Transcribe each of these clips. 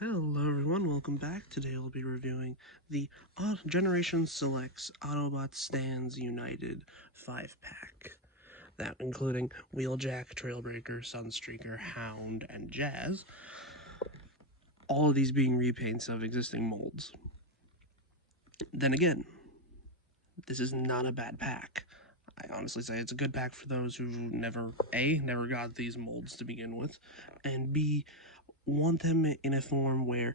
Hello everyone, welcome back. Today we'll be reviewing the Generation Selects Autobot Stands United 5-pack. That including Wheeljack, Trailbreaker, Sunstreaker, Hound, and Jazz. All of these being repaints of existing molds. Then again, this is not a bad pack. I honestly say it's a good pack for those who never got these molds to begin with, and B, want them in a form where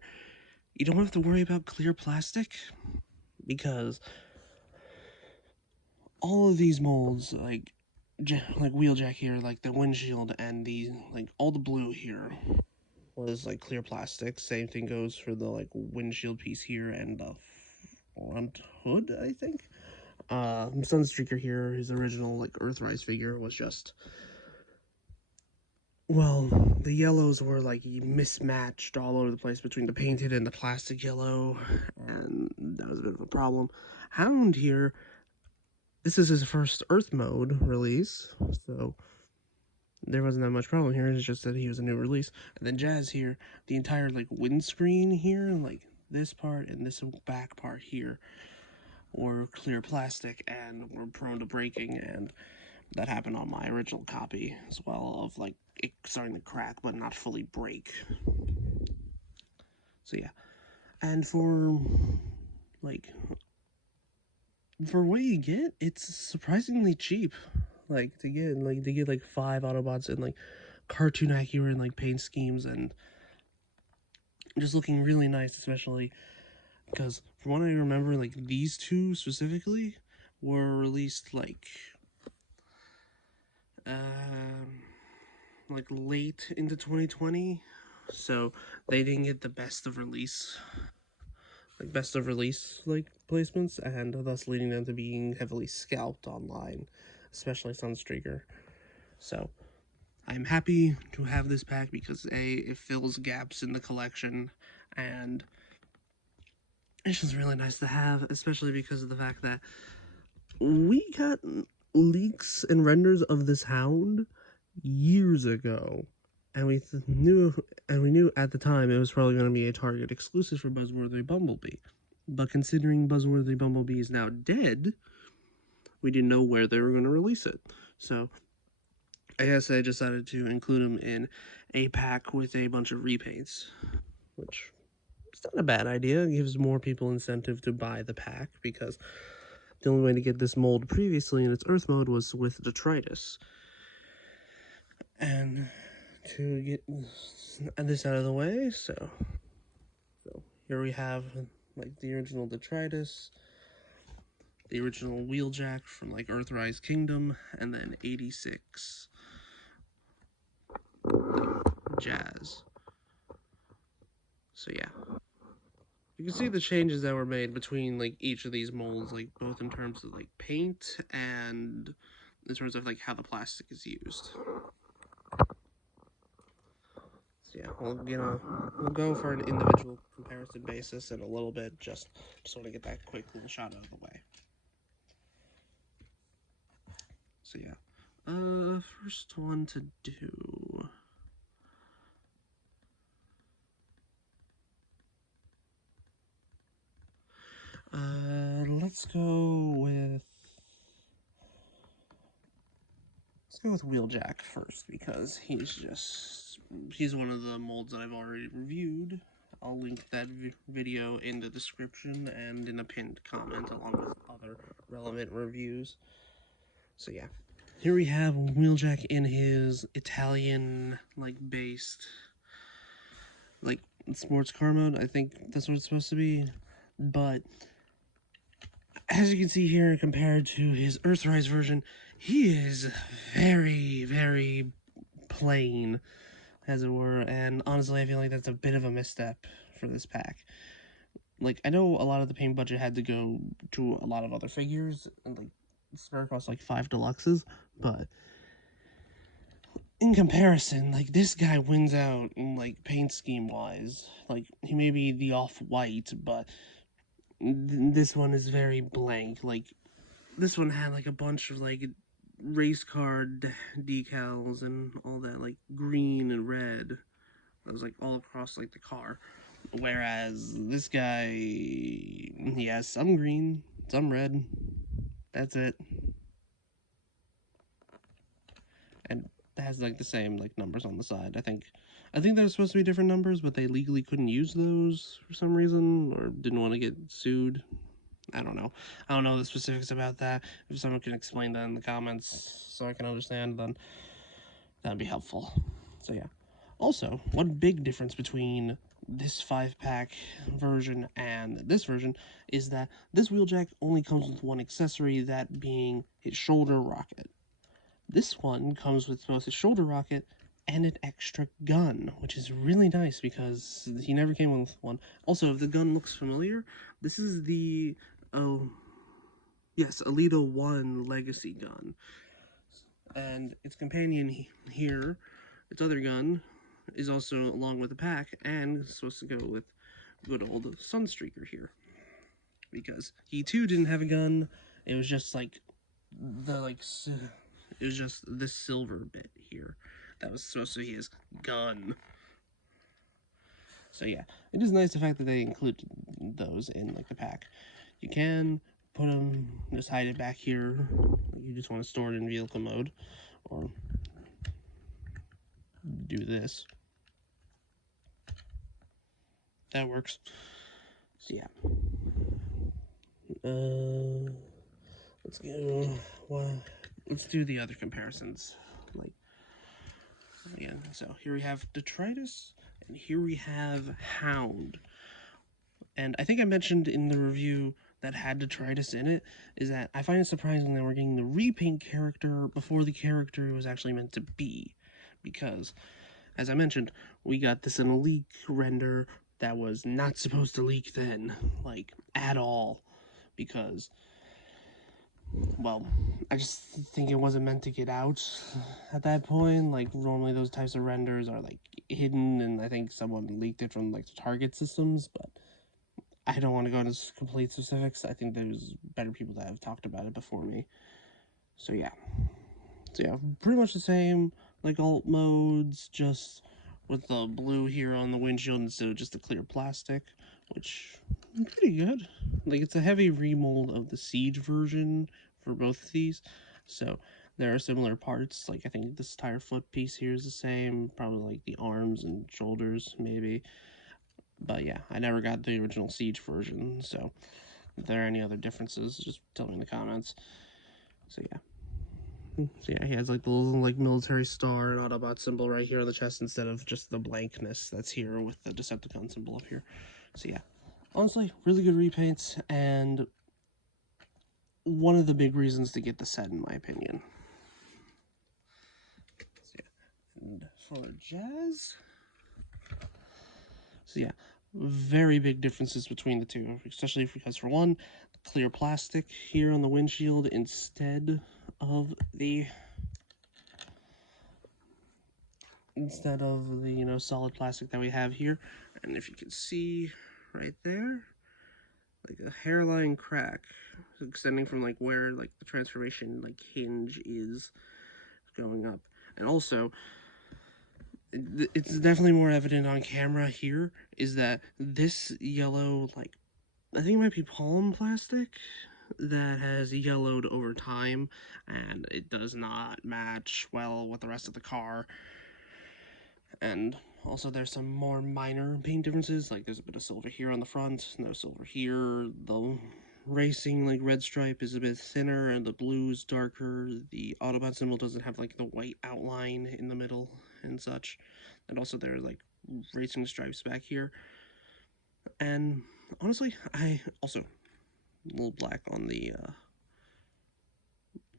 you don't have to worry about clear plastic, because all of these molds, like Wheeljack here, like the windshield and the all the blue here was like clear plastic. Same thing goes for the windshield piece here and the front hood, I think. Sunstreaker here, his original Earthrise figure, was just, well, the yellows were mismatched all over the place between the painted and the plastic yellow, and that was a bit of a problem. Hound here, this is his first Earth mode release, so there wasn't that much problem here. It's just that he was a new release. And then Jazz here, the entire windscreen here, this part and this back part here, were clear plastic and were prone to breaking, and that happened on my original copy as well, of it starting to crack but not fully break. So yeah, and for what you get, it's surprisingly cheap. To get 5 Autobots in cartoon accurate paint schemes, and just looking really nice, especially because from what I remember, these two specifically were released late into 2020, so they didn't get the best of release placements, and thus leading them to being heavily scalped online, especially Sunstreaker. So I'm happy to have this pack because it fills gaps in the collection, and it's just really nice to have, especially because of the fact that we got leaks and renders of this Hound years ago, and we knew at the time it was probably going to be a Target exclusive for Buzzworthy Bumblebee. But considering Buzzworthy Bumblebee is now dead, we didn't know where they were going to release it. So I guess I decided to include them in a pack with a bunch of repaints, which is not a bad idea. It gives more people incentive to buy the pack, because the only way to get this mold previously in its Earth mode was with detritus. And to get this out of the way, so here we have the original detritus, the original Wheeljack from Earthrise Kingdom, and then 86 Jazz. So yeah, you can see the changes that were made between each of these molds, both in terms of paint and in terms of how the plastic is used. So yeah, we'll go for an individual comparison basis in a little bit. Just want to get that quick little shot out of the way. So yeah, first one to do. Let's go with Wheeljack first, because he's one of the molds that I've already reviewed. I'll link that video in the description and in a pinned comment, along with other relevant reviews. So yeah, here we have Wheeljack in his Italian based sports car mode. I think that's what it's supposed to be, but as you can see here, compared to his Earthrise version, he is very, very plain, as it were, and honestly, I feel like that's a bit of a misstep for this pack. I know a lot of the paint budget had to go to a lot of other figures, and spread across 5 deluxes, but in comparison, this guy wins out in paint scheme wise. He may be the off-white, but this one is very blank. This one had a bunch of race car decals and all that green and red that was all across the car, Whereas this guy, he has some green, some red. That's it. And it has like the same like numbers on the side. I think there's supposed to be different numbers, but they legally couldn't use those for some reason, or didn't want to get sued. I don't know. I don't know the specifics about that. If someone can explain that in the comments so I can understand, then that'd be helpful. So yeah. Also, one big difference between this 5-pack version and this version is that this wheeljack only comes with one accessory, that being his shoulder rocket. This one comes with both his shoulder rocket and an extra gun, which is really nice because he never came with one. Also, if the gun looks familiar, this is the, oh, yes, Alita 1 Legacy gun. And its companion here, its other gun, is also along with the pack and supposed to go with good old Sunstreaker here. Because he too didn't have a gun, it was just like, it was just this silver bit here that was supposed to be his gun. So yeah, it is nice the fact that they include those in like the pack. You can put them, just hide it back here. You just want to store it in vehicle mode, or do this. That works. So yeah. Let's go. Let's do the other comparisons. Like, again, so here we have Detritus, and here we have Hound. And I think I mentioned in the review that had Detritus in it, is that I find it surprising that we're getting the repaint character before the character was actually meant to be. Because, as I mentioned, we got this in a leak render that was not supposed to leak then, like, at all. Because, well, I just think it wasn't meant to get out at that point. Like, normally those types of renders are, like, hidden, and I think someone leaked it from, like, the target systems, but I don't want to go into complete specifics. I think there's better people that have talked about it before me. So yeah, pretty much the same, like, alt modes, just with the blue here on the windshield instead of just the clear plastic, which is pretty good. Like, it's a heavy remold of the Siege version for both of these, so there are similar parts. Like, I think this tire foot piece here is the same, probably like the arms and shoulders maybe. But yeah, I never got the original Siege version, so if there are any other differences, just tell me in the comments. So yeah. So yeah, he has like the little like military star and Autobot symbol right here on the chest instead of just the blankness that's here with the Decepticon symbol up here. So yeah, honestly, really good repaints, and one of the big reasons to get the set, in my opinion. So yeah, and for Jazz, so yeah, very big differences between the two, especially because, for one, the clear plastic here on the windshield instead of the solid plastic that we have here. And if you can see right there, like a hairline crack extending from like where like the transformation like hinge is going up. And also, it's definitely more evident on camera here, is that this yellow, like, I think it might be palm plastic that has yellowed over time, and it does not match well with the rest of the car. And also there's some more minor paint differences, like there's a bit of silver here on the front, no silver here, the racing like red stripe is a bit thinner and the blue is darker, the Autobot symbol doesn't have like the white outline in the middle and such, and also there are like racing stripes back here. And honestly, I also a little black on the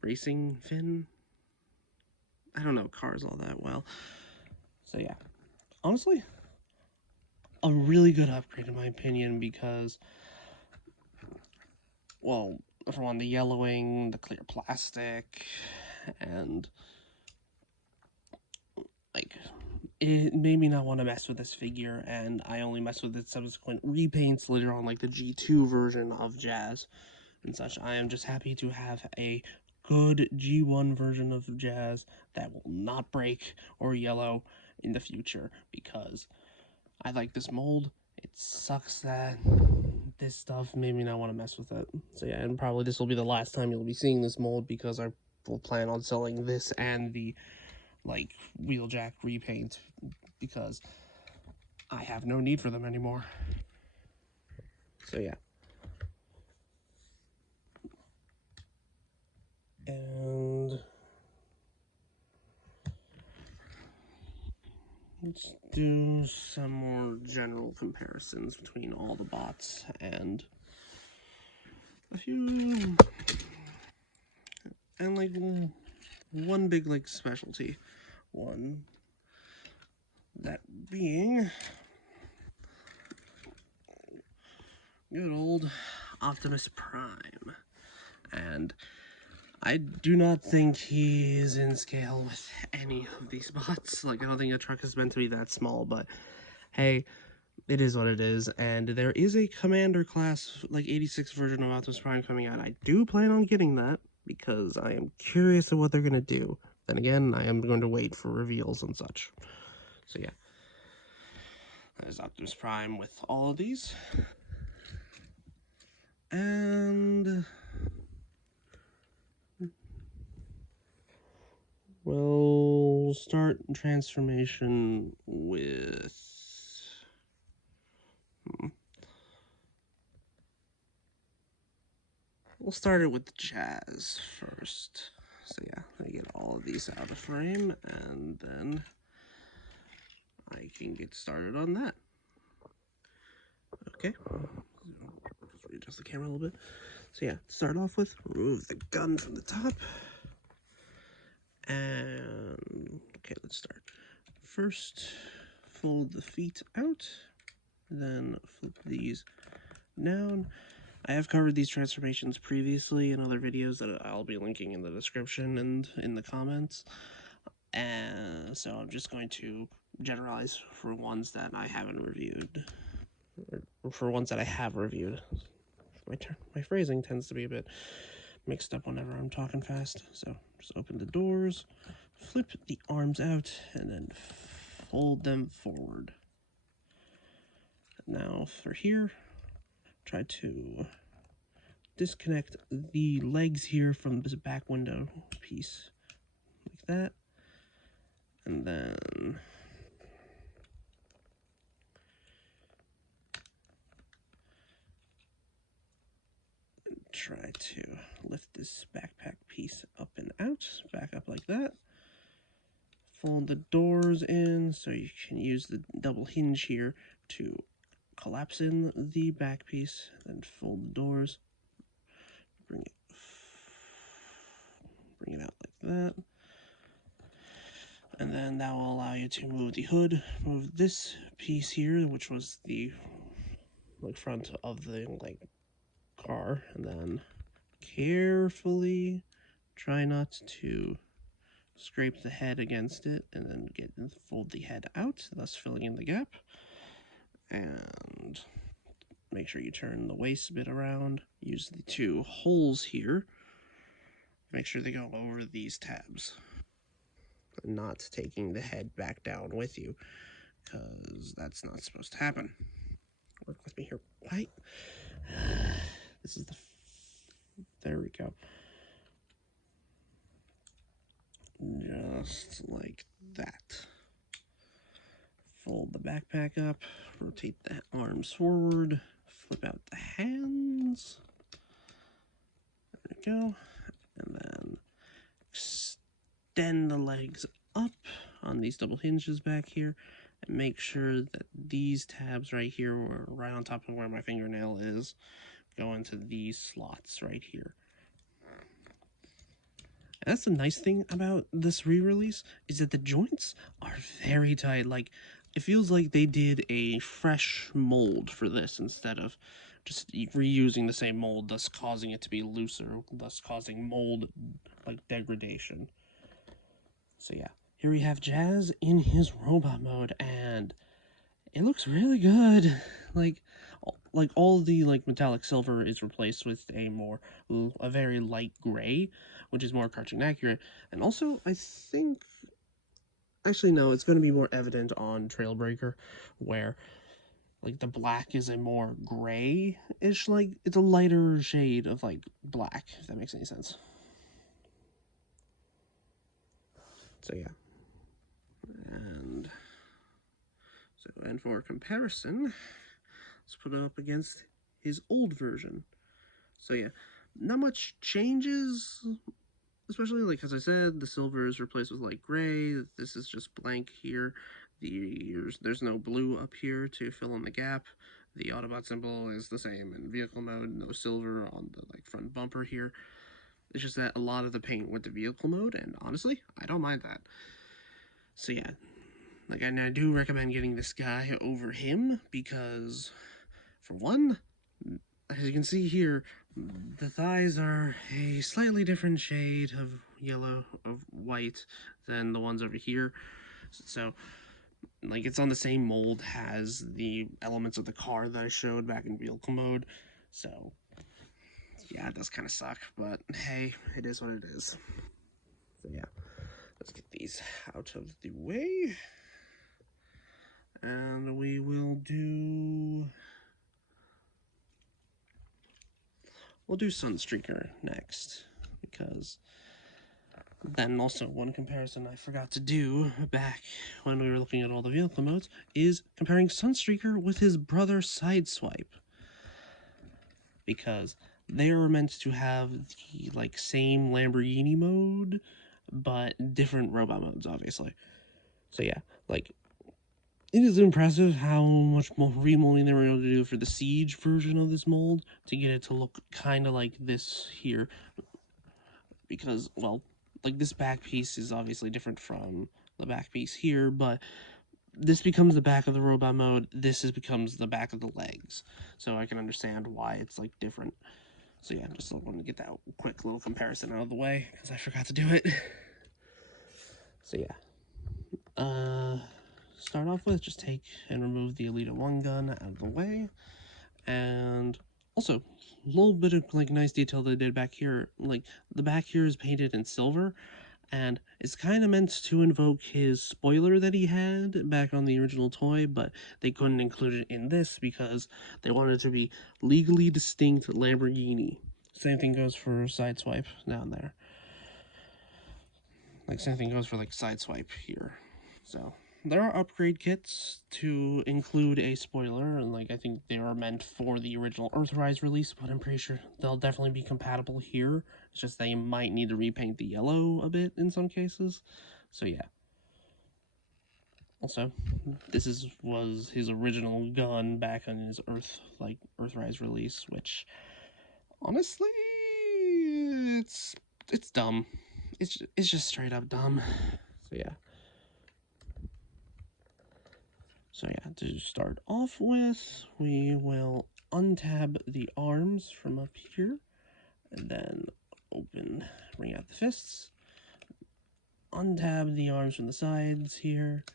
racing fin. I don't know cars all that well. So yeah, honestly, a really good upgrade in my opinion, because, well, for one, the yellowing, the clear plastic, and like, it made me not want to mess with this figure, and I only mess with its subsequent repaints later on, like the G2 version of Jazz and such. I am just happy to have a good G1 version of Jazz that will not break or yellow in the future, because I like this mold. It sucks that this stuff made me not want to mess with it. So yeah, and probably this will be the last time you'll be seeing this mold, because I will plan on selling this and the like wheeljack repaint, because I have no need for them anymore. So yeah. And let's do some more general comparisons between Autobots and a few, and like one big like specialty one, that being good old Optimus Prime. And I do not think he is in scale with any of these bots. Like, I don't think a truck is meant to be that small, but hey, it is what it is. And there is a Commander class, like 86 version of Optimus Prime coming out. I do plan on getting that, because I am curious of what they're going to do. Then again, I am going to wait for reveals and such. So yeah, that is Optimus Prime with all of these. And we'll start transformation with... We'll start it with Jazz first. So yeah, let me get all of these out of frame, and then I can get started on that. Okay, just readjust the camera a little bit. So yeah, start off with remove the gun from the top. And okay, let's start. First, fold the feet out, then flip these down. I have covered these transformations previously in other videos that I'll be linking in the description and in the comments. And so I'm just going to generalize for ones that I haven't reviewed, or for ones that I have reviewed. My phrasing tends to be a bit mixed up whenever I'm talking fast. So just open the doors, flip the arms out, and then fold them forward. Now for here, try to disconnect the legs here from this back window piece, like that. And then try to lift this backpack piece up and out, back up like that. Fold the doors in so you can use the double hinge here to collapse in the back piece, then fold the doors, bring it out like that. And then that will allow you to move the hood, move this piece here, which was the like front of the like car, and then carefully try not to scrape the head against it, and then fold the head out, thus filling in the gap. And make sure you turn the waist bit around. Use the two holes here. Make sure they go over these tabs. Not taking the head back down with you, because that's not supposed to happen. Work with me here. Right? This is the... There we go. Just like that. Fold the backpack up, rotate the arms forward, flip out the hands. There we go. And then extend the legs up on these double hinges back here, and make sure that these tabs right here, or right on top of where my fingernail is, go into these slots right here. And that's the nice thing about this re-release, is that the joints are very tight. Like, it feels like they did a fresh mold for this instead of just reusing the same mold, thus causing it to be looser, thus causing mold like degradation. So yeah, here we have Jazz in his robot mode, and it looks really good. Like all the like metallic silver is replaced with a very light gray, which is more cartoon accurate. And also, I think, actually no, it's going to be more evident on Trailbreaker, where like the black is a more gray-ish, like it's a lighter shade of like black, if that makes any sense. So yeah. And for comparison, let's put it up against his old version. So yeah, not much changes, especially like as I said, the silver is replaced with light gray. This is just blank here. There's no blue up here to fill in the gap. The Autobot symbol is the same in vehicle mode. No silver on the like front bumper here. It's just that a lot of the paint went to vehicle mode, and honestly, I don't mind that. So yeah, like, and I do recommend getting this guy over him because, for one, as you can see here, the thighs are a slightly different shade of yellow, of white, than the ones over here. So, like, it's on the same mold as the elements of the car that I showed back in vehicle mode. So, yeah, it does kind of suck, but hey, it is what it is. So, yeah, let's get these out of the way. And we will do... We'll do Sunstreaker next, because then also one comparison I forgot to do back when we were looking at all the vehicle modes is comparing Sunstreaker with his brother Sideswipe, because they are meant to have the like same Lamborghini mode, but different robot modes, obviously. So yeah, like, it is impressive how much more remolding they were able to do for the Siege version of this mold to get it to look kind of like this here. Because, well, like, this back piece is obviously different from the back piece here, but this becomes the back of the robot mode, this becomes the back of the legs. So I can understand why it's, like, different. So yeah, just wanted to get that quick little comparison out of the way, because I forgot to do it. So yeah. Start off with, just take and remove the Elite 1 gun out of the way. And also, a little bit of like nice detail they did back here. Like, the back here is painted in silver, and it's kind of meant to invoke his spoiler that he had back on the original toy, but they couldn't include it in this because they wanted it to be legally distinct Lamborghini. Same thing goes for Sideswipe down there. Like, same thing goes for like Sideswipe here. So there are upgrade kits to include a spoiler, and like I think they are meant for the original Earthrise release, but I'm pretty sure they'll definitely be compatible here. It's just they might need to repaint the yellow a bit in some cases. So yeah. Also, this was his original gun back on his Earthrise release, which honestly, it's dumb. It's just straight up dumb. So yeah. So yeah, to start off with, we will untab the arms from up here, and then bring out the fists, untab the arms from the sides here,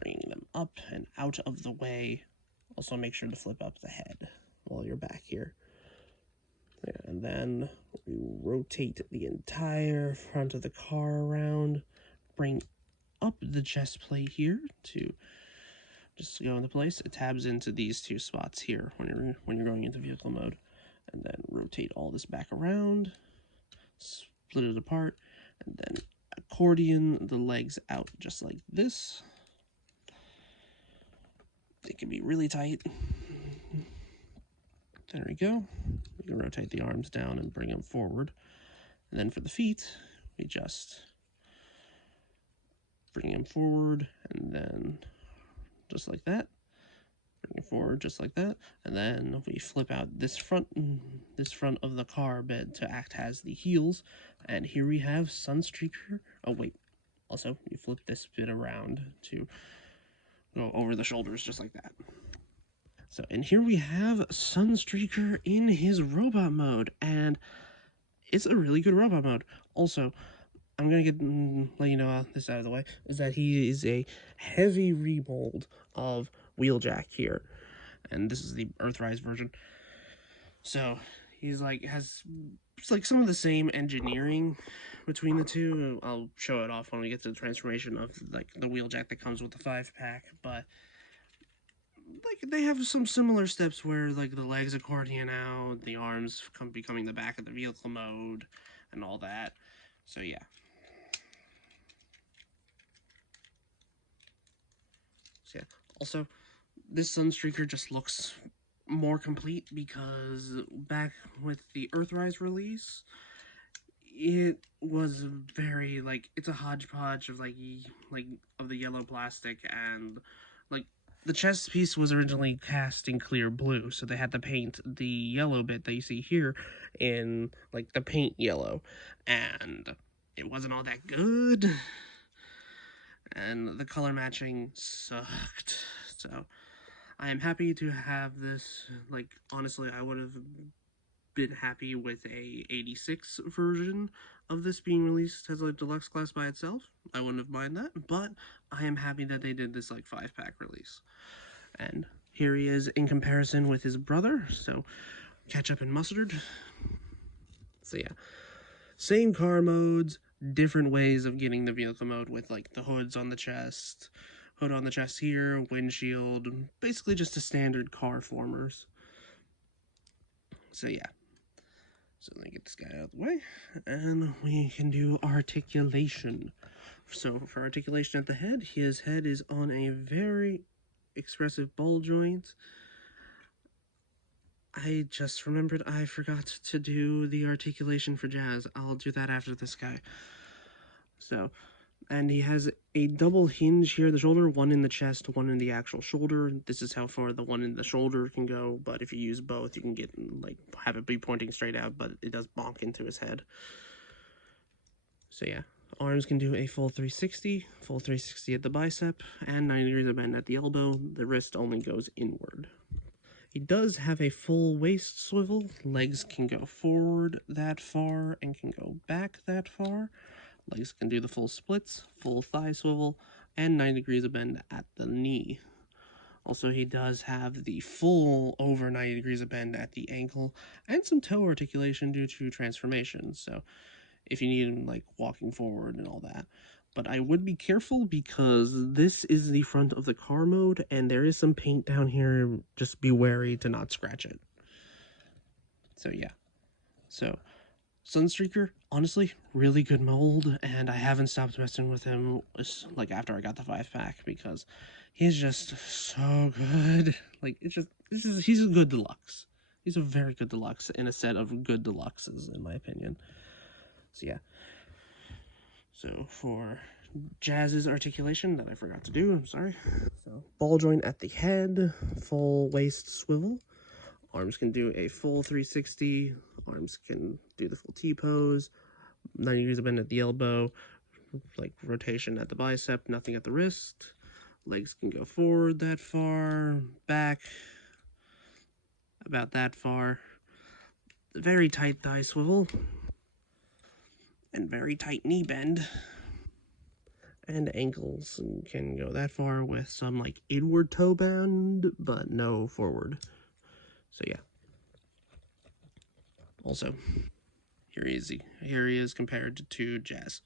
bringing them up and out of the way. Also make sure to flip up the head while you're back here. And then we rotate the entire front of the car around, bring up the chest plate here to just go into place. It tabs into these two spots here when you're going into vehicle mode, and then rotate all this back around, split it apart, and then accordion the legs out just like this. They can be really tight. There we go. You can rotate the arms down and bring them forward, and then for the feet, we just bring them forward, and then just like that. Bring it forward just like that, and then we flip out this front of the car bed to act as the heels, and here we have Sunstreaker. Oh wait, also you flip this bit around to go over the shoulders just like that. So, and here we have Sunstreaker in his robot mode, and it's a really good robot mode. Also, I'm gonna let you know this out of the way, is that he is a heavy remold of Wheeljack here, and this is the Earthrise version. So he's like has like some of the same engineering between the two. I'll show it off when we get to the transformation of like the Wheeljack that comes with the 5-pack, but like they have some similar steps where like the legs accordion out, the arms becoming the back of the vehicle mode, and all that. So yeah. So yeah. Also, this Sunstreaker just looks more complete because back with the Earthrise release, it was very like it's a hodgepodge of like of the yellow plastic, and like the chest piece was originally cast in clear blue, so they had to paint the yellow bit that you see here in like the paint yellow, and it wasn't all that good, and the color matching sucked. So I am happy to have this. Like honestly, I would have been happy with a 86 version of this being released as a deluxe class by itself. I wouldn't have minded that, but I am happy that they did this like 5-pack release. And here he is in comparison with his brother, so ketchup and mustard. So yeah, same car modes, different ways of getting the vehicle mode with like the hoods on the chest, hood on the chest here, windshield, basically just a standard car formers. So yeah. So let me get this guy out of the way, and we can do articulation. So for articulation at the head, his head is on a very expressive ball joint. I just remembered I forgot to do the articulation for Jazz. I'll do that after this guy. So, and he has a double hinge here, the shoulder, one in the chest, one in the actual shoulder. This is how far the one in the shoulder can go, but if you use both, you can get, like, have it be pointing straight out, but it does bonk into his head. So yeah, arms can do a full 360 at the bicep, and 90 degrees of bend at the elbow. The wrist only goes inward. He does have a full waist swivel. Legs can go forward that far and can go back that far. Legs can do the full splits, full thigh swivel, and 90 degrees of bend at the knee. Also, he does have the full over 90 degrees of bend at the ankle, and some toe articulation due to transformation, so if you need him like walking forward and all that. But I would be careful because this is the front of the car mode, and there is some paint down here. Just be wary to not scratch it. So yeah. So Sunstreaker, honestly, really good mold, and I haven't stopped messing with him like after I got the 5-pack because he's just so good. Like he's a good deluxe. He's a very good deluxe in a set of good deluxes, in my opinion. So yeah. So for Jazz's articulation that I forgot to do, I'm sorry. So ball joint at the head, full waist swivel. Arms can do a full 360. Arms can do the full T-pose. 90 degrees of bend at the elbow. Like rotation at the bicep, nothing at the wrist. Legs can go forward that far, back about that far. Very tight thigh swivel. And very tight knee bend. And ankles can go that far with some like inward toe bend, but no forward. So yeah. Also, here he is compared to Jazz.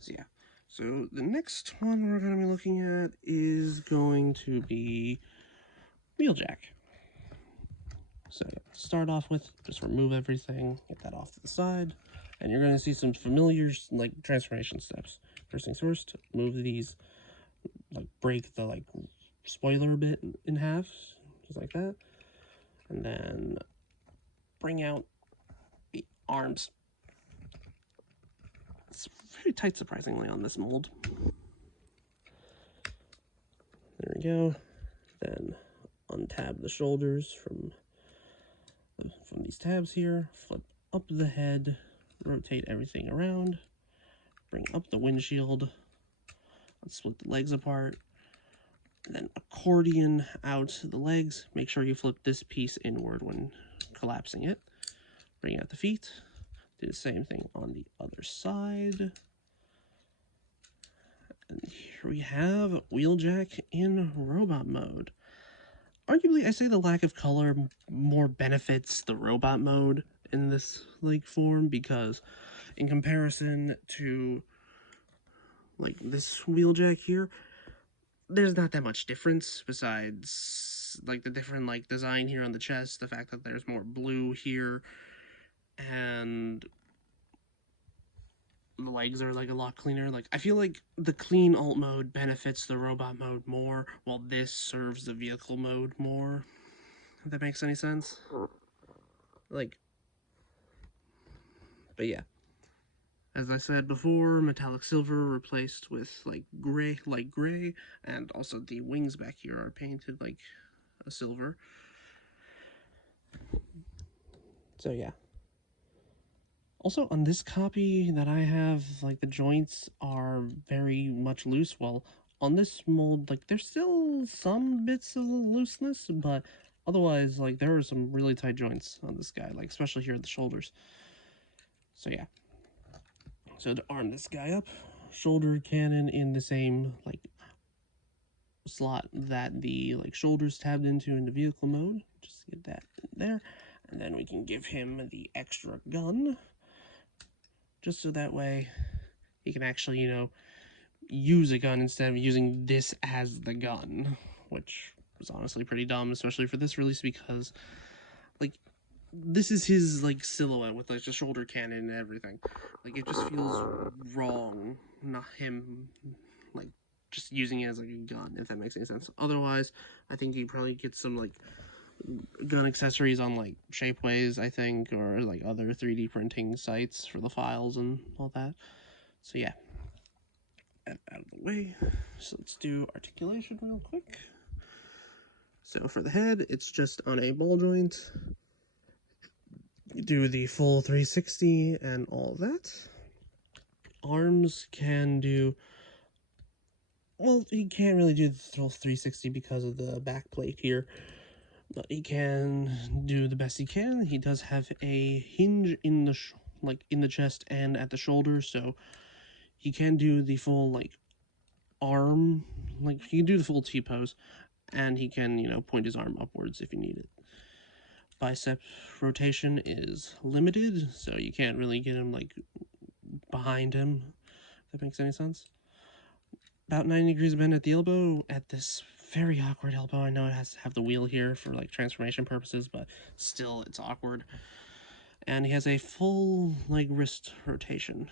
So yeah. So the next one we're going to be looking at is going to be Wheeljack. So yeah, start off with just remove everything, get that off to the side, and you're going to see some familiar like transformation steps. First things first, move these, like break the like spoiler bit in half, just like that, and then bring out the arms. It's very tight, surprisingly, on this mold. There we go. Then untab the shoulders from these tabs here, flip up the head, rotate everything around, bring up the windshield, split the legs apart, and then accordion out the legs. Make sure you flip this piece inward when collapsing it. Bring out the feet. Do the same thing on the other side. And here we have Wheeljack in robot mode. Arguably, I say the lack of color more benefits the robot mode in this like form, because in comparison to like this Wheeljack here, there's not that much difference besides like the different like design here on the chest, the fact that there's more blue here, and the legs are like a lot cleaner. Like I feel like the clean alt mode benefits the robot mode more, while this serves the vehicle mode more. If that makes any sense. Like, but yeah. As I said before, metallic silver replaced with like gray, light gray, and also the wings back here are painted like a silver. So yeah. Also, on this copy that I have, like the joints are very much loose. Well, on this mold, like there's still some bits of looseness, but otherwise, like there are some really tight joints on this guy, like especially here at the shoulders. So yeah. So to arm this guy up, shoulder cannon in the same like slot that the like shoulders tabbed into in the vehicle mode. Just get that in there, and then we can give him the extra gun, just so that way he can actually, you know, use a gun instead of using this as the gun, which was honestly pretty dumb, especially for this release, because like this is his like silhouette with like the shoulder cannon and everything. Like it just feels wrong, not him like just using it as like a gun, if that makes any sense. Otherwise, I think you probably get some like gun accessories on like Shapeways, I think, or like other 3D printing sites for the files and all that. So yeah, that out of the way. So let's do articulation real quick. So for the head, it's just on a ball joint. Do the full 360 and all that. Arms can do, well, he can't really do the full 360 because of the back plate here, but he can do the best he can. He does have a hinge in the like in the chest and at the shoulder, so he can do the full like arm, like he can do the full T-pose, and he can, you know, point his arm upwards if you need it. Bicep rotation is limited, so you can't really get him like behind him, if that makes any sense. About 90 degrees of bend at the elbow, at this very awkward elbow. I know it has to have the wheel here for like transformation purposes, but still it's awkward. And he has a full like wrist rotation.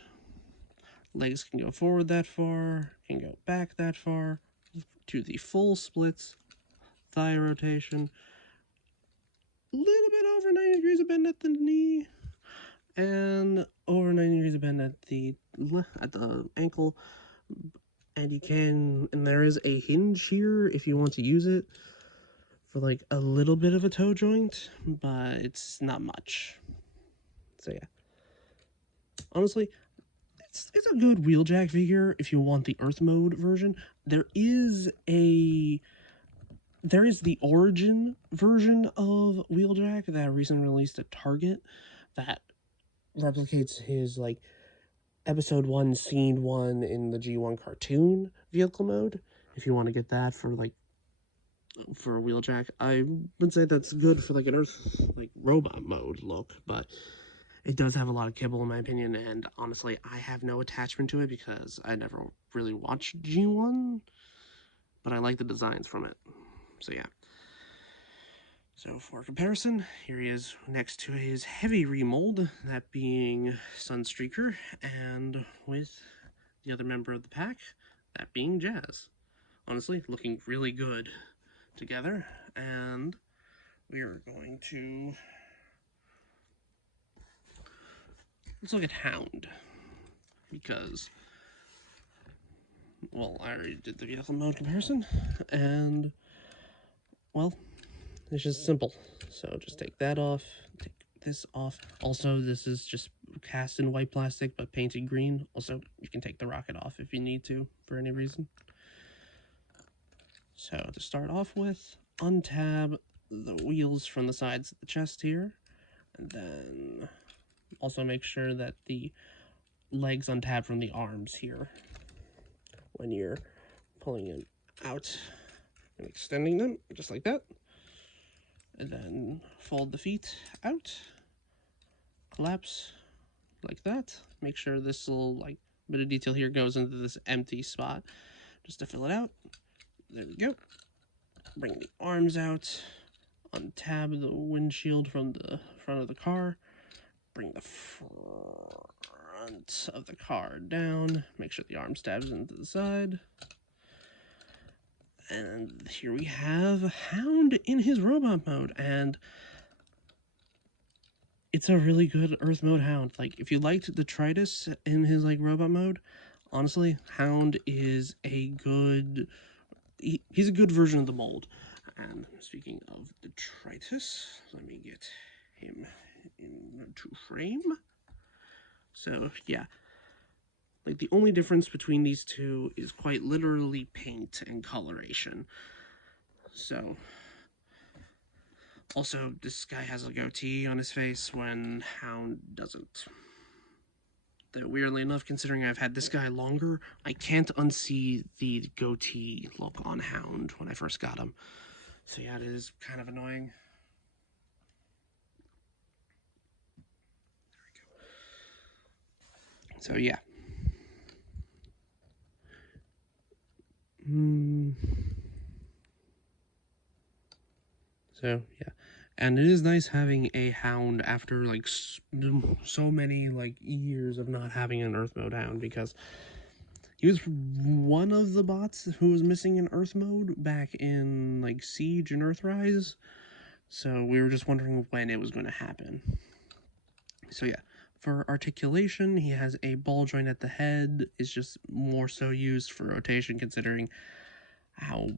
Legs can go forward that far, can go back that far, to the full splits, thigh rotation, a little bit over 90 degrees of bend at the knee, and over 90 degrees of bend at the ankle. And you can, and there is a hinge here if you want to use it for like a little bit of a toe joint, but it's not much. So yeah, honestly, it's a good wheeljack figure if you want the Earth mode version. There is the Origin version of wheeljack that recently released at Target that replicates his like episode 1 scene 1 in the G1 cartoon vehicle mode. If you want to get that for like for a wheeljack, I would say that's good for like an Earth like robot mode look, but it does have a lot of kibble in my opinion, and honestly I have no attachment to it because I never really watched G1, but I like the designs from it. So yeah. So for comparison, here he is next to his heavy remold, that being Sunstreaker, and with the other member of the pack, that being Jazz. Honestly, looking really good together, and we are going to, let's look at Hound, because, well, I already did the vehicle mode comparison, and, well, it's just simple. So just take that off, take this off. Also, this is just cast in white plastic but painted green. Also, you can take the rocket off if you need to for any reason. So to start off with, untab the wheels from the sides of the chest here, and then also make sure that the legs untab from the arms here when you're pulling it out and extending them, just like that. And then fold the feet out, collapse like that. Make sure this little like bit of detail here goes into this empty spot just to fill it out. there we go. Bring the arms out, untab the windshield from the front of the car, bring the front of the car down, make sure the arm stabs into the side. And here we have Hound in his robot mode, and it's a really good Earth mode Hound. Like, if you liked the Detritus in his, like, robot mode, honestly, Hound is a good... He's a good version of the mold. And speaking of Detritus, let me get him into frame. So, yeah. Like, the only difference between these two is quite literally paint and coloration. So, also, this guy has a goatee on his face when Hound doesn't. Though, weirdly enough, considering I've had this guy longer, I can't unsee the goatee look on Hound when I first got him. So yeah, it is kind of annoying. There we go. So yeah. So yeah, and it is nice having a Hound after like so many like years of not having an Earth mode Hound, because he was one of the bots who was missing in Earth mode back in like Siege and Earthrise. So we were just wondering when it was going to happen. So yeah, for articulation, he has a ball joint at the head. It's just more so used for rotation, considering how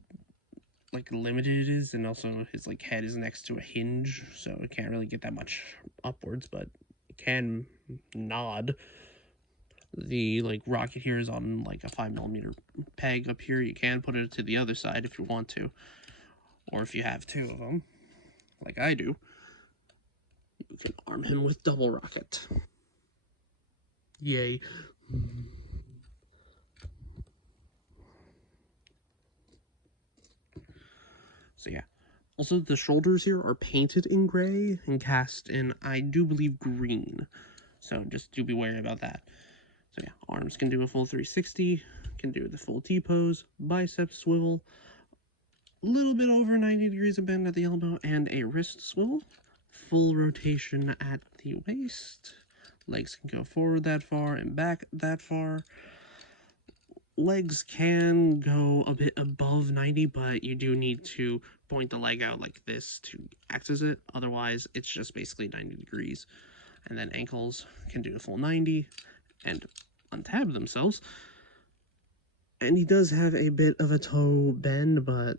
like limited it is, and also his like head is next to a hinge, so it can't really get that much upwards, but it can nod. The like rocket here is on like a 5mm peg up here. You can put it to the other side if you want to, or if you have two of them, like I do, you can arm him with double rocket. Yay. So yeah. Also, the shoulders here are painted in gray and cast in, I do believe, green. So just do be wary about that. So yeah, arms can do a full 360, can do the full T-pose, biceps swivel, a little bit over 90 degrees of bend at the elbow, and a wrist swivel. Full rotation at the waist. Legs can go forward that far and back that far. Legs can go a bit above 90, but you do need to point the leg out like this to access it. Otherwise, it's just basically 90 degrees. And then ankles can do a full 90 and untab themselves. And he does have a bit of a toe bend, but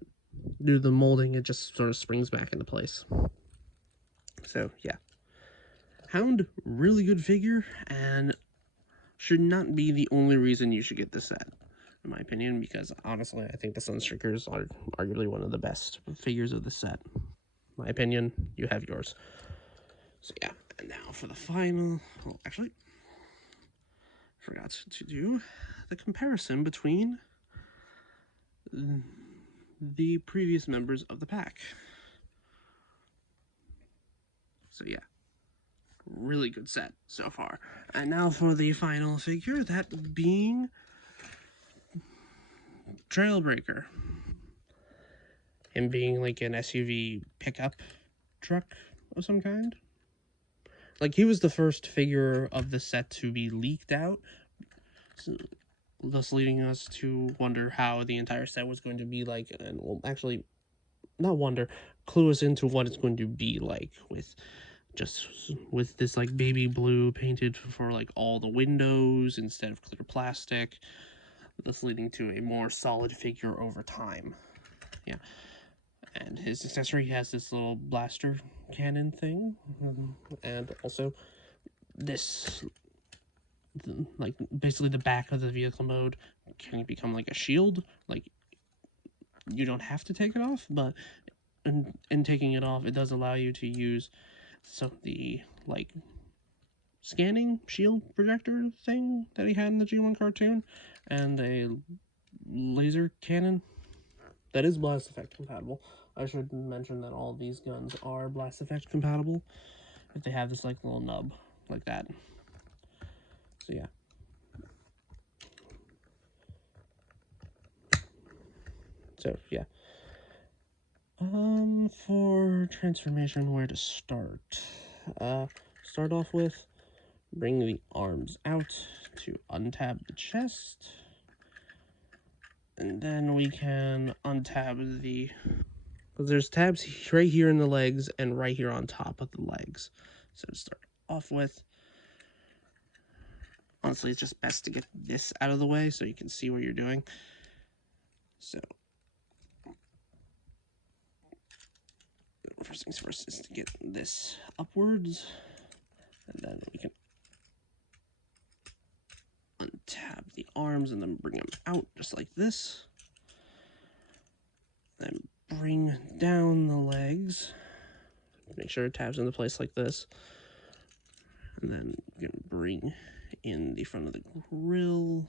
due to the molding, it just sort of springs back into place. So, yeah. Hound, really good figure, and should not be the only reason you should get this set, in my opinion, because honestly, I think the Sunstreakers are arguably one of the best figures of the set. My opinion, you have yours. So yeah, and now for the final, well, actually, forgot to do the comparison between the previous members of the pack. So yeah, really good set so far. And now for the final figure, that being Trailbreaker. Him being like an SUV pickup truck of some kind. Like, he was the first figure of the set to be leaked out, so, thus leading us to wonder how the entire set was going to be like, and well, actually, not wonder, clue us into what it's going to be like with this like baby blue painted for like all the windows instead of clear plastic, thus leading to a more solid figure over time. Yeah. And his accessory has this little blaster cannon thing, and also this, like, basically the back of the vehicle mode can become like a shield. Like, you don't have to take it off, but in taking it off, it does allow you to use some of the, like, scanning shield projector thing that he had in the G1 cartoon, and a laser cannon that is blast effect compatible. I should mention that all these guns are blast effect compatible if they have this like little nub like that. So yeah. So yeah. For transformation, where to start? Start off with bring the arms out to untab the chest. And then we can untab the... because there's tabs right here in the legs and right here on top of the legs. So to start off with, honestly, it's just best to get this out of the way so you can see what you're doing. So first things first is to get this upwards, and then we can untab the arms and then bring them out just like this. Then bring down the legs. Make sure it tabs into place like this. And then you can bring in the front of the grill.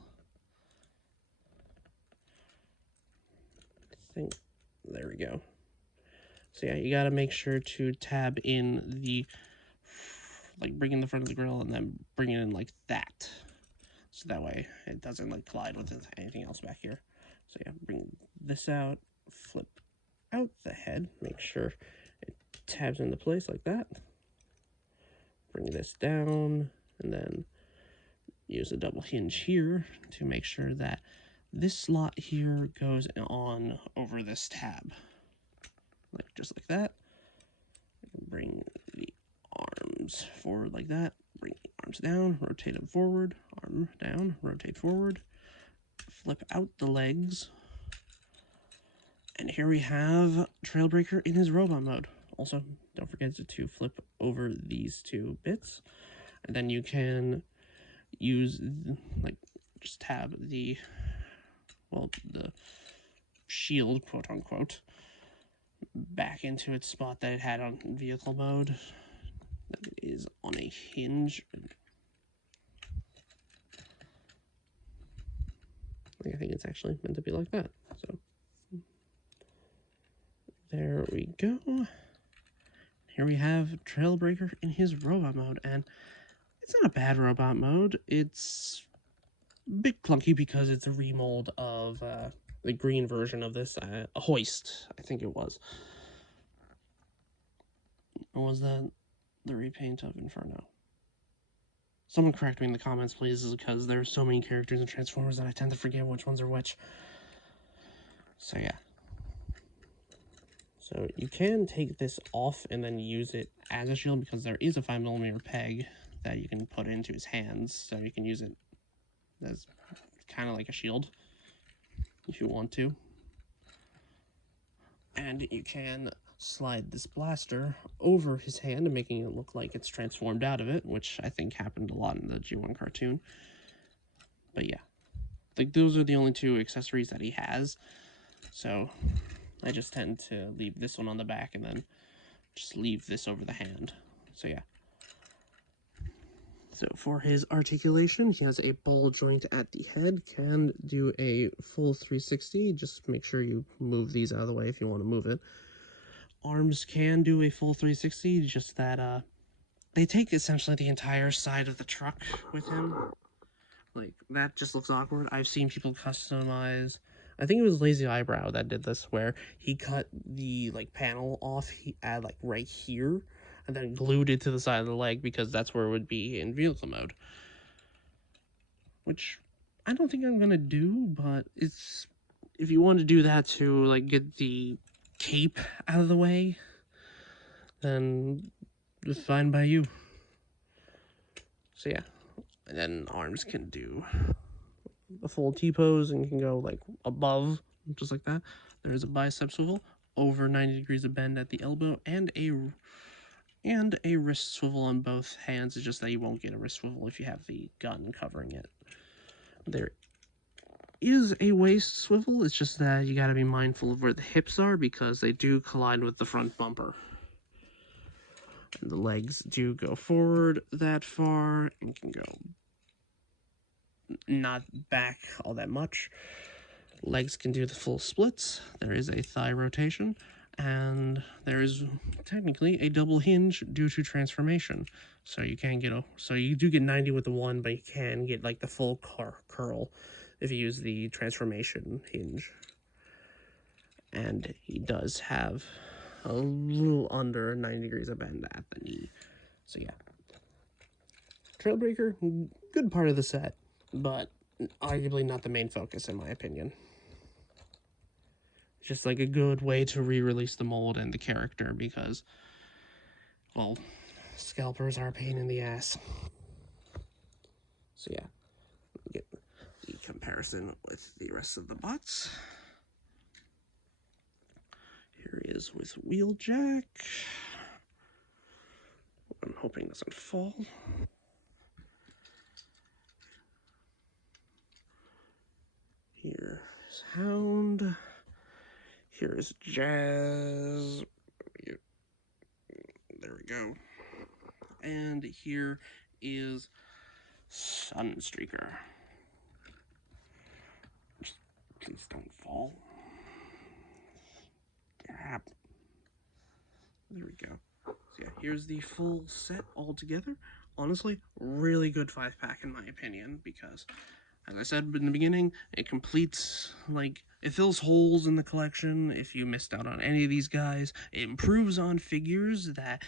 I think, there we go. So yeah, you gotta make sure to tab in the, like bring in the front of the grill and then bring it in like that. So that way it doesn't like collide with anything else back here. So yeah, bring this out, flip out the head, make sure it tabs into place like that. Bring this down, and then use a double hinge here to make sure that this slot here goes on over this tab. Like just like that. Bring the arms forward like that. Bring the arms down, rotate them forward, arm down, rotate forward. Flip out the legs. And here we have Trailbreaker in his robot mode. Also, don't forget to flip over these two bits. And then you can use, like, just tab the, well, the shield, quote unquote, back into its spot that it had on vehicle mode. That is on a hinge. I think it's actually meant to be like that. So there we go. Here we have Trailbreaker in his robot mode, and it's not a bad robot mode. It's a bit clunky because it's a remold of the green version of this, a Hoist, I think it was. Or was that the repaint of Inferno? Someone correct me in the comments, please, because there's so many characters in Transformers that I tend to forget which ones are which. So yeah. So you can take this off and then use it as a shield because there is a 5mm peg that you can put into his hands. So you can use it as kind of like a shield if you want to. And you can slide this blaster over his hand, making it look like it's transformed out of it, which I think happened a lot in the G1 cartoon. But yeah, like those are the only two accessories that he has. So I just tend to leave this one on the back and then just leave this over the hand. So yeah. So for his articulation, he has a ball joint at the head, can do a full 360. Just make sure you move these out of the way if you want to move it. Arms can do a full 360, just that they take essentially the entire side of the truck with him. Like, that just looks awkward. I've seen people customize, I think it was Lazy Eyebrow that did this, where he cut the, like, panel off at, like, right here, and then glued it to the side of the leg, because that's where it would be in vehicle mode. Which, I don't think I'm gonna do, but it's, if you want to do that to, like, get the cape out of the way, then it's fine by you. So yeah, and then arms can do a full T-pose and can go like above, just like that. There is a bicep swivel, over 90 degrees of bend at the elbow, and a wrist swivel on both hands. It's just that you won't get a wrist swivel if you have the gun covering it. There is a waist swivel, it's just that you gotta be mindful of where the hips are because they do collide with the front bumper. And the legs do go forward that far and can go not back all that much. Legs can do the full splits. There is a thigh rotation, and there is technically a double hinge due to transformation. So you can get so you do get 90 with the one, but you can get like the full curl if you use the transformation hinge. and he does have a little under 90 degrees of bend at the knee. So yeah, Trailbreaker, good part of the set, but arguably not the main focus in my opinion. Just like a good way to re-release the mold and the character because, well, scalpers are a pain in the ass. So yeah, get the comparison with the rest of the bots. Here he is with Wheeljack. I'm hoping doesn't fall. Here is Hound. Here is Jazz. There we go. And here is Sunstreaker. Just please don't fall. There we go. So yeah, here's the full set all together. Honestly, really good 5-pack in my opinion, because as I said in the beginning, it completes, like, it fills holes in the collection if you missed out on any of these guys. It improves on figures that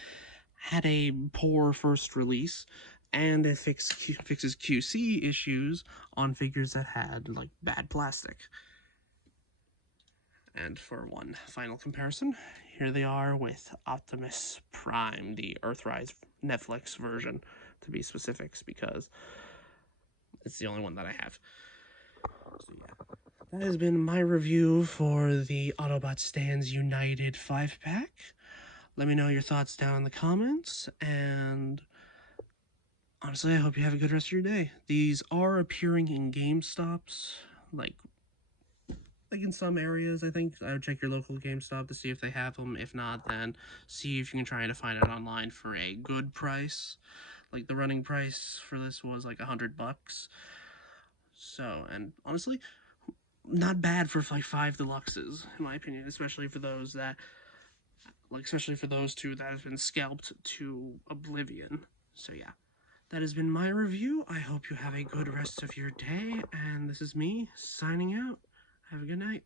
had a poor first release, and it fixes QC issues on figures that had, like, bad plastic. And for one final comparison, here they are with Optimus Prime, the Earthrise Netflix version, to be specifics, because it's the only one that I have. So yeah, that has been my review for the Autobot Stands United 5-pack. Let me know your thoughts down in the comments, and honestly, I hope you have a good rest of your day. These are appearing in GameStops, like in some areas. I think I would check your local GameStop to see if they have them. If not, then see if you can try to find it online for a good price. Like, the running price for this was like $100. So, and honestly, not bad for like 5 deluxes, in my opinion, especially for those that, like, especially for those two that have been scalped to oblivion. So yeah, that has been my review. I hope you have a good rest of your day, and this is me signing out. Have a good night.